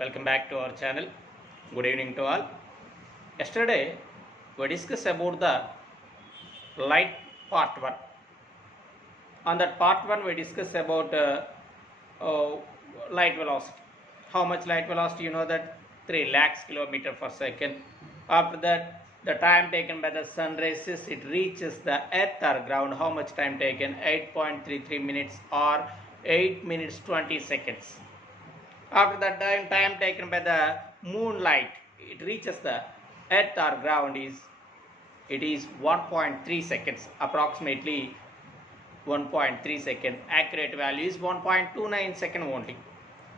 Welcome back to our channel. Good evening to all. Yesterday we discussed about the light part 1. On that part 1 we discussed about uh, light velocity. How much light velocity? You know that 3 lakhs kilometer per second. After that, the time taken by the sun rays, it reaches the earth or ground. How much time taken? 8.33 minutes or 8 minutes 20 seconds. After that, time taken by the moonlight, it reaches the earth or ground it is 1.3 seconds, approximately 1.3 second. Accurate value is 1.29 second only.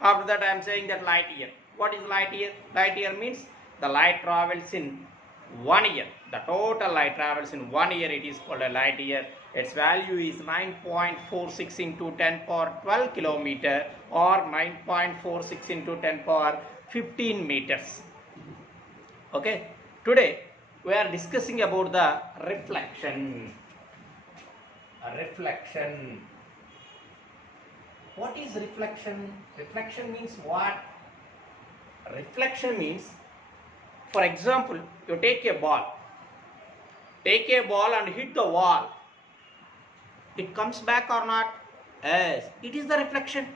After that, I am saying that light year. What is light year? Light year means the light travels in 1 year. The total light travels in 1 year. It is called a light year. Its value is 9.46 into 10 power 12 kilometer or 9.46 into 10 power 15 meters. Okay. Today we are discussing about the reflection. Reflection. What is reflection? Reflection means what? Reflection means, for example, you take a ball and hit the wall. It comes back or not? Yes, it is the reflection.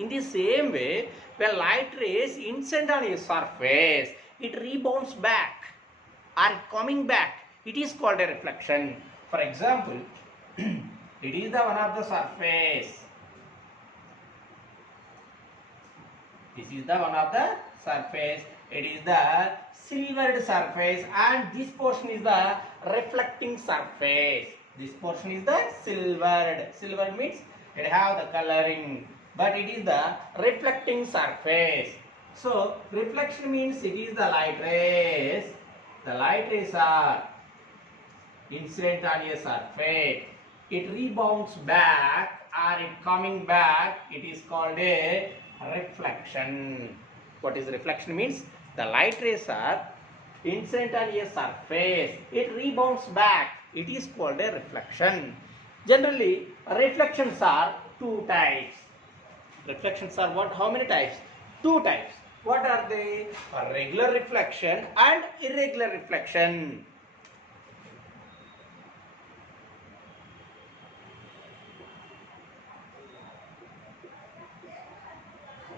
In the same way, when light rays incident on a surface, it rebounds back or coming back. It is called a reflection. For example, it is the one of the surface. This is the one of the surface. It is the silvered surface, and this portion is the reflecting surface. This portion is the silvered. Silvered means it have the coloring, but it is the reflecting surface. So reflection means it is the light rays. The light rays are incident on a surface. It rebounds back or it coming back. It is called a reflection. What is reflection means? The light rays are incident on a surface. It rebounds back. It is called a reflection. Generally, reflections are two types. Reflections are what? How many types? Two types. What are they? A regular reflection and irregular reflection.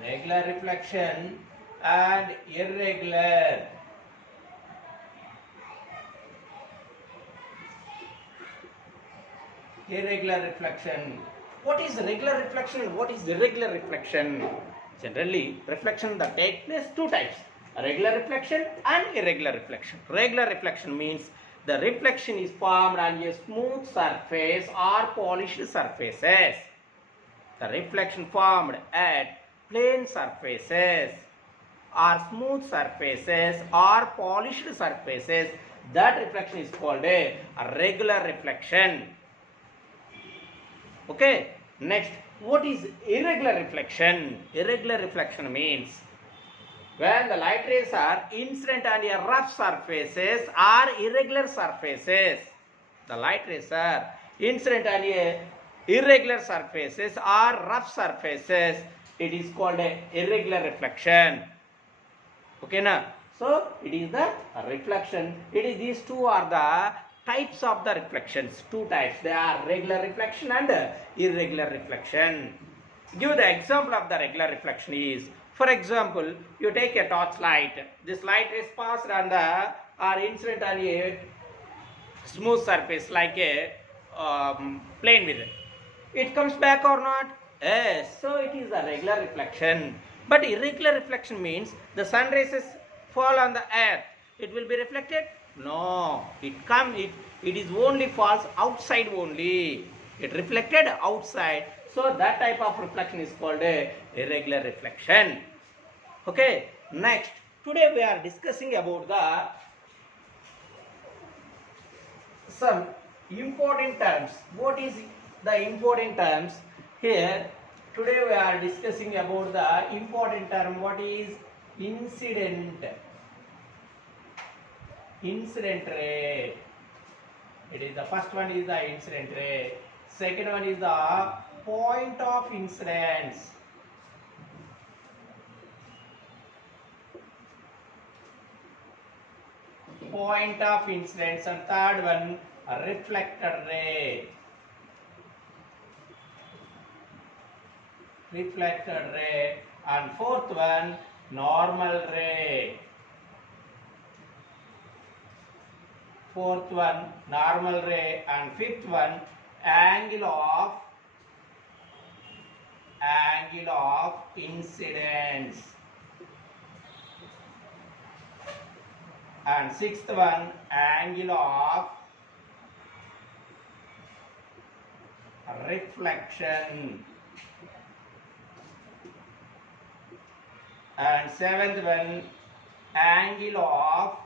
Regular reflection and irregular. Irregular reflection. What is regular reflection and what is irregular reflection? Generally, reflection that take place two types: regular reflection and irregular reflection. Regular reflection means the reflection is formed on a smooth surface or polished surfaces. The reflection formed at plain surfaces or smooth surfaces or polished surfaces, that reflection is called a regular reflection. Okay. Next, what is irregular reflection? Irregular reflection means when the light rays are incident on a rough surfaces or irregular surfaces. The light rays are incident on a irregular surfaces or rough surfaces. It is called a irregular reflection. Okay, na? So it is the reflection. It is these two are the types of the reflections. Two types. They are regular reflection and irregular reflection. Give the example of the regular reflection is, for example, you take a torch light. This light is passed on the or incident on a smooth surface like a plane with it. It comes back or not? Yes. So it is a regular reflection. But irregular reflection means the sun rays fall on the earth. It will be reflected? No. It is only falls outside only. It reflected outside. So that type of reflection is called a irregular reflection. Okay. Next, today we are discussing about some important terms. What is the important terms? Here, today we are discussing about the important term. What is incident? Incident ray. It is the first one is the incident ray. Second one is the point of incidence. point of incidence, and third one reflected ray. Reflected ray, and fourth one normal ray. Fourth one normal ray, and fifth one angle of incidence, and sixth one angle of reflection, and seventh one angle of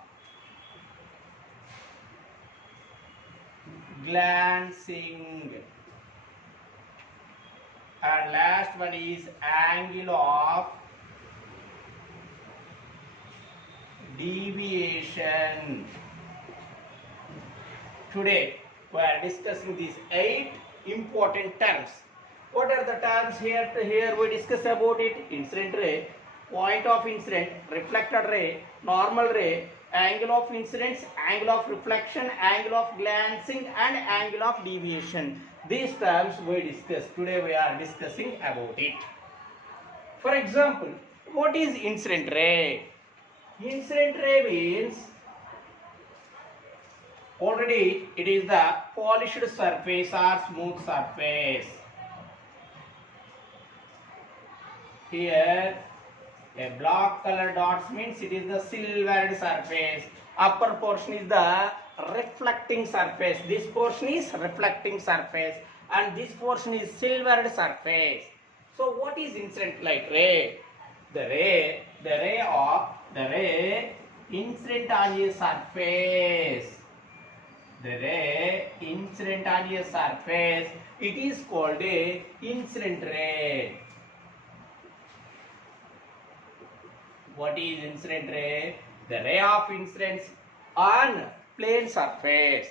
glancing, and last one is angle of deviation. Today we are discussing these 8 important terms. What are the terms here? Here we discuss about it: incident ray, point of incident, reflected ray, normal ray, angle of incidence, angle of reflection, angle of glancing, and angle of deviation. These terms we discussed. Today we are discussing about it. For example, what is incident ray? Incident ray means already it is the polished surface or smooth surface. Here a black color dots means it is the silvered surface. Upper portion is the reflecting surface. This portion is reflecting surface, and this portion is silvered surface. So what is incident light ray? The ray incident on a surface. The ray incident on a surface, it is called a incident ray. What is incident ray? The ray of incidence on plane surface.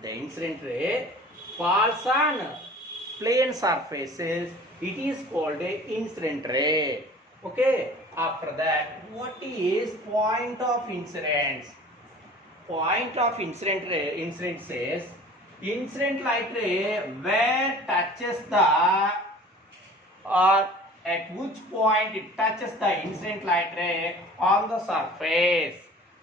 The incident ray falls on plane surfaces. It is called a incident ray. Okay. After that, what is point of incidence? Point of incident ray. Incident says incident light ray where touches the, or at which point it touches the incident light ray on the surface.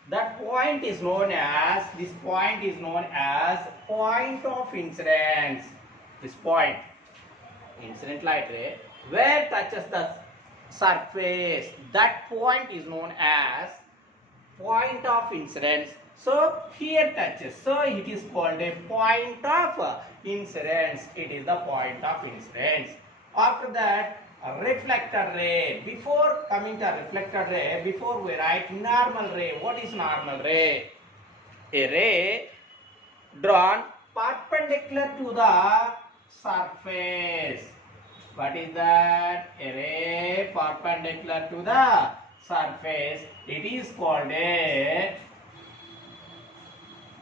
That point is known as, this point is known as point of incidence. This point, incident light ray where touches the surface, that point is known as point of incidence. So here touches, so it is called a point of incidence. It is the point of incidence. After that, reflected ray. Before coming to reflected ray, before we write normal ray. What is normal ray? A ray drawn perpendicular to the surface. What is that? A ray perpendicular to the surface. It is called a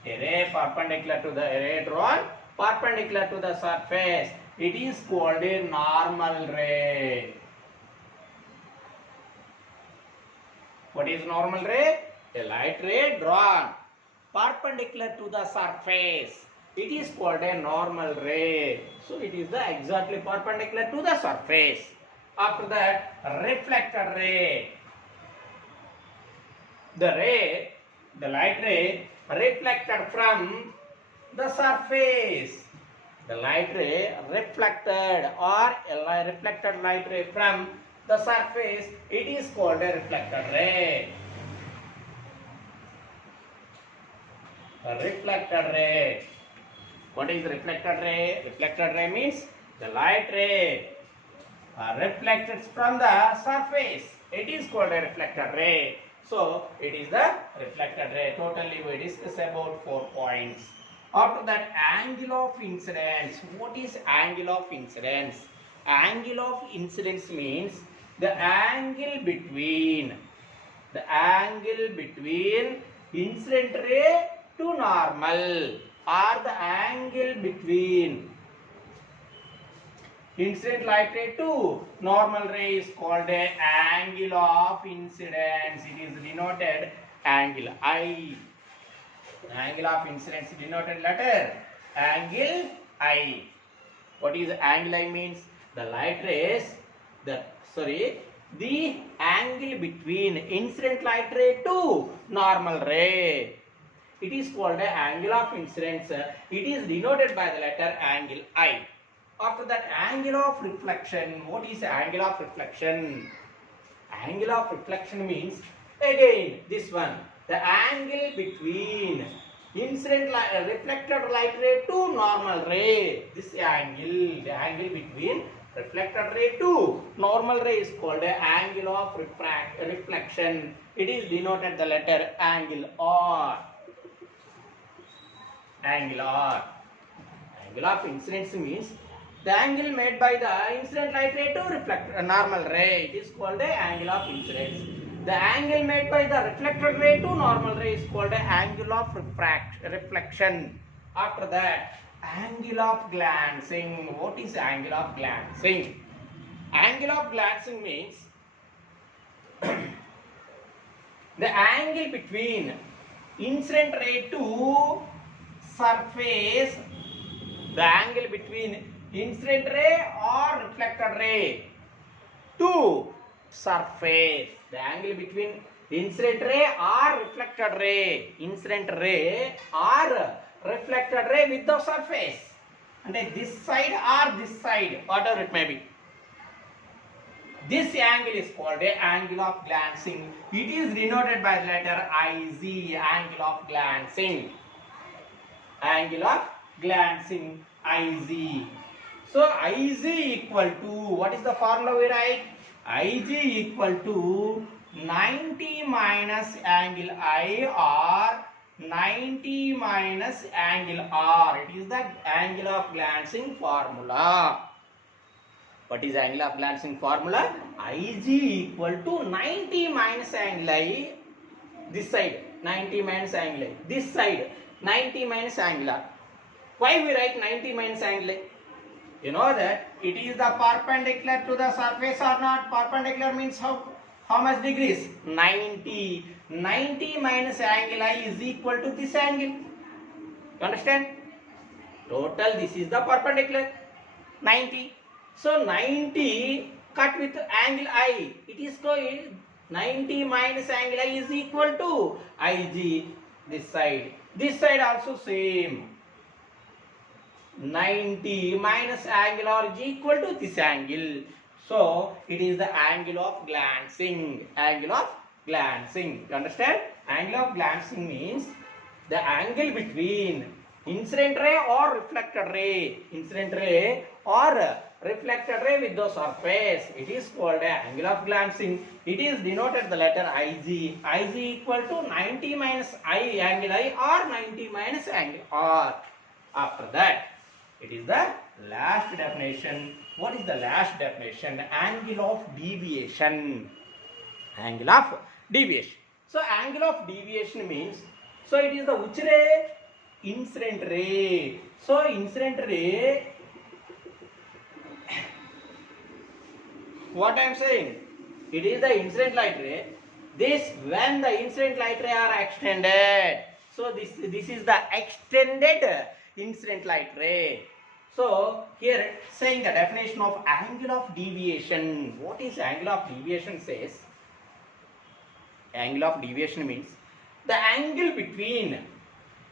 ray perpendicular to the ray drawn perpendicular to the surface. It is called a normal ray. What is normal ray? A light ray drawn perpendicular to the surface. It is called a normal ray. So it is the exactly perpendicular to the surface. After that, reflected ray. The light ray reflected from the surface. The light ray reflected, or a reflected light ray from the surface, it is called a reflected ray. A reflected ray. What is reflected ray? Reflected ray means the light ray reflected from the surface. It is called a reflected ray. So it is the reflected ray. Totally we discuss about 4 points. After that, angle of incidence. What is angle of incidence? Angle of incidence means the angle between incident ray to normal, or the angle between incident light ray to normal ray is called a angle of incidence. It is denoted angle I. Angle of incidence denoted letter angle I. What is angle I means? The light rays, the angle between incident light ray to normal ray. It is called the angle of incidence. It is denoted by the letter angle I. After that, angle of reflection. What is angle of reflection? Angle of reflection means, again this one, the angle between incident light, reflected light ray to normal ray. This angle, the angle between reflected ray to normal ray is called the angle of reflection. It is denoted the letter angle R. Angle R. Angle of incidence means the angle made by the incident light ray to reflect a normal ray. It is called the angle of incidence. The angle made by the reflected ray to normal ray is called the angle of reflection. After that, angle of glancing. What is angle of glancing? Angle of glancing means the angle between incident ray to surface, the angle between incident ray or reflected ray to surface, the angle between incident ray or reflected ray, incident ray or reflected ray with the surface, and this side or this side, whatever it may be. This angle is called a angle of glancing. It is denoted by the letter IZ, angle of glancing. Angle of glancing, IZ. So IZ equal to, what is the formula we write? IG equal to 90 minus angle I or 90 minus angle R. It is the angle of glancing formula. What is angle of glancing formula? IG equal to 90 minus angle I, this side 90 minus angle I, this side 90 minus angle R. Why we write 90 minus angle I? You know that it is the perpendicular to the surface or not? Perpendicular means how much degrees? 90. 90 minus angle I is equal to this angle. You understand? Total, this is the perpendicular 90. So 90 cut with angle I. It is going 90 minus angle I is equal to IG, this side. This side also same. 90 minus angle R is equal to this angle. So it is the angle of glancing. Angle of glancing. You understand? Angle of glancing means the angle between incident ray or reflected ray. Incident ray or reflected ray with the surface. It is called the angle of glancing. It is denoted the letter IG. IG equal to 90 minus I angle I or 90 minus angle R. After that, it is the last definition. What is the last definition? Angle of deviation. Angle of deviation. So angle of deviation means, so it is the which ray? Incident ray. So incident ray, what I am saying? It is the incident light ray. This, when the incident light ray are extended. So this is the extended incident light ray. So here saying the definition of angle of deviation. What is angle of deviation says? Angle of deviation means the angle between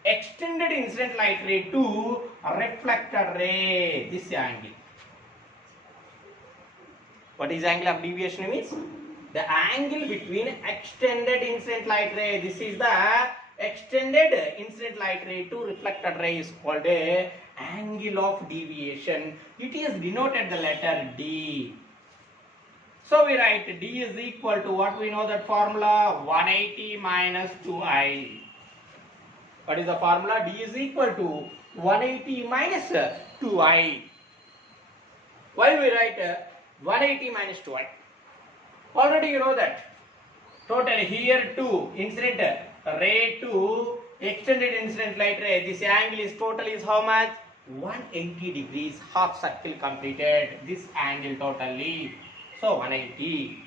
extended incident light ray to reflected ray. This angle. What is angle of deviation means? The angle between extended incident light ray. This is the extended incident light ray to reflected ray is called a angle of deviation. It is denoted the letter D. So we write D is equal to what we know that formula, 180 minus 2I. What is the formula? D is equal to 180 minus 2I. Why we write 180 minus 2I? Already you know that. Total here to incident ray to extended incident light ray. This angle is total is how much? 180 degrees. Half circle completed. This angle totally. So 180.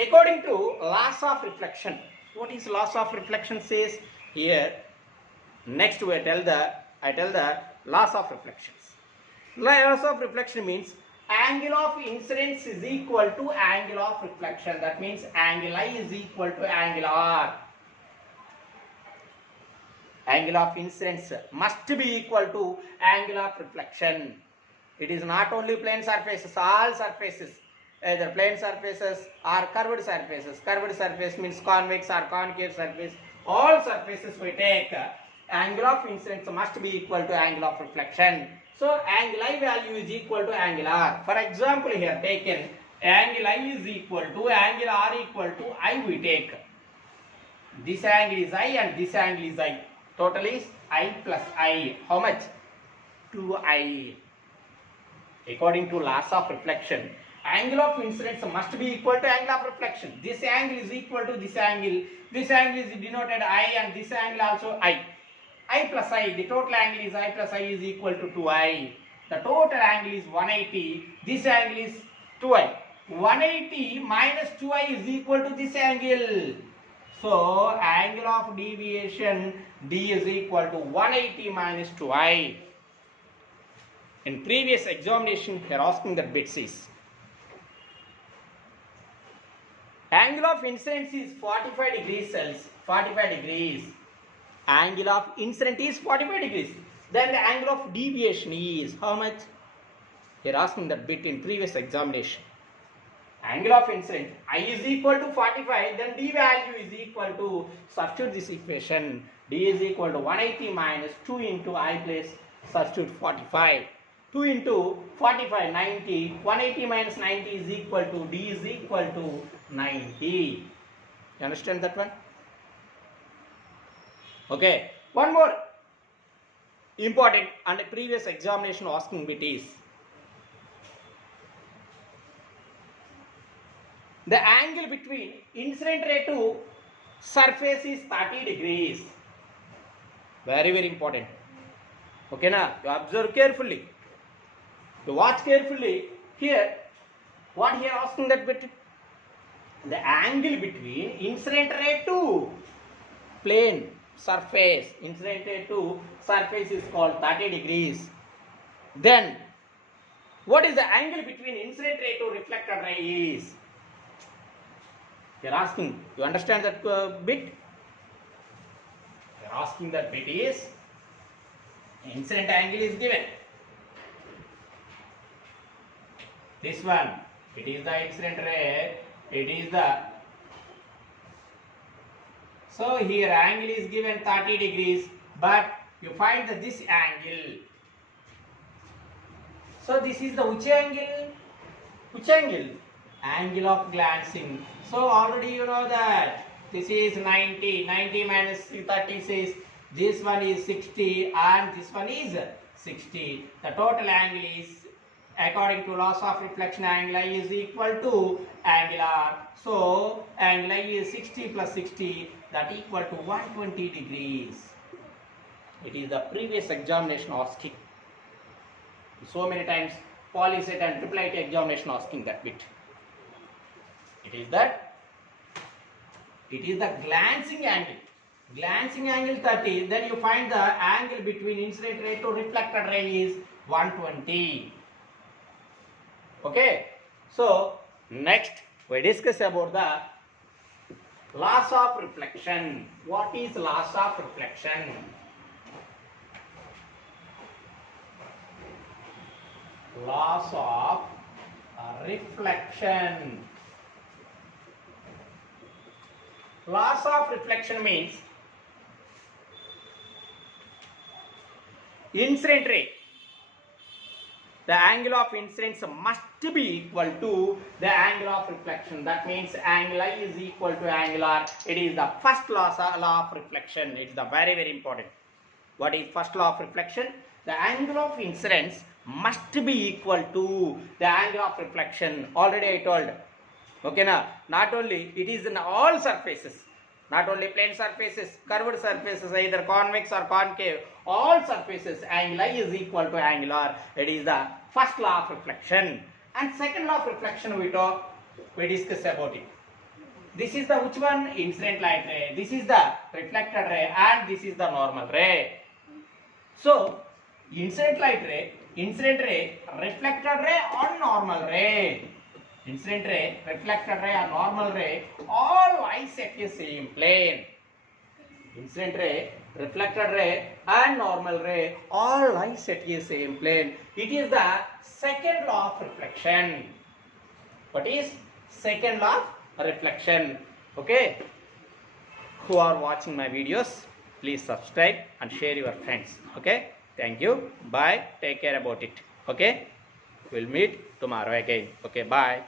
According to laws of reflection. What is loss of reflection says here? Next I tell the loss of reflections. Loss of reflection means angle of incidence is equal to angle of reflection. That means angle I is equal to angle R. Angle of incidence must be equal to angle of reflection. It is not only plane surfaces, all surfaces, either plane surfaces or curved surfaces. Curved surface means convex or concave surface. All surfaces we take, angle of incidence must be equal to angle of reflection. So angle I value is equal to angle R. For example, here taken angle I is equal to angle R equal to I we take. This angle is I and this angle is I. Total is I plus I. How much? 2I. According to laws of reflection, angle of incidence must be equal to angle of reflection. This angle is equal to this angle. This angle is denoted I and this angle also I. I plus I, the total angle is I plus I is equal to 2I. The total angle is 180. This angle is 2I. 180 minus 2I is equal to this angle. So, angle of deviation D is equal to 180 minus 2I. In previous examination, they are asking that bits is. Angle of incidence is 45 degrees cells. 45 degrees. Angle of incident is 45 degrees. Then the angle of deviation is how much? They are asking that bit in previous examination. Angle of incident I is equal to 45, then D value is equal to, substitute this equation, D is equal to 180 minus 2 into I place, substitute 45. 2 into 45, 90. 180 minus 90 is equal to, D is equal to 90. You understand that one? Okay. One more important and previous examination asking bit is, the angle between incident ray to surface is 30 degrees. Very, very important. Okay, now you observe carefully. You watch carefully. Here, what he is asking that bit? The angle between incident ray to plane surface, incident ray to surface is called 30 degrees. Then, what is the angle between incident ray to reflected ray is? They are asking, you understand that bit? They are asking that bit is, incident angle is given. This one, it is the incident ray, it is the, so here angle is given 30 degrees, but you find that this angle. So this is the which angle? Which angle? Angle of glancing. So already you know that this is 90. 90 minus 30 says this one is 60 and this one is 60. The total angle is, according to laws of reflection, angle I is equal to angle R. So angle I is 60 plus 60, that equal to 120 degrees. It is the previous examination asking. So many times Polyset and Triple IT examination asking that bit. It is that, it is the glancing angle. Glancing angle 30, then you find the angle between incident ray to reflected ray is 120. Okay. So, next we discuss about the laws of reflection. What is laws of reflection? Laws of reflection. Laws of reflection means incident ray, the angle of incidence must be equal to the angle of reflection. That means angle I is equal to angle R. It is the first law of reflection. It is the very, very important. What is first law of reflection? The angle of incidence must be equal to the angle of reflection. Already I told. Okay, now not only it is in all surfaces, not only plane surfaces, curved surfaces, either convex or concave, all surfaces angle I is equal to angle R. It is the first law of reflection. And second law of reflection we discuss about it. this is the which one? Incident light ray. This is the reflected ray and this is the normal ray. So incident light ray, reflected ray or normal ray. Incident ray, reflected ray or normal ray all lies at the same plane. Incident ray, reflected ray and normal ray all lies at the same plane. It is the second law of reflection. What is second law of reflection? Okay. Who are watching my videos, please subscribe and share your friends. Okay. Thank you. Bye. Take care about it. Okay. We'll meet tomorrow again. Okay. Bye.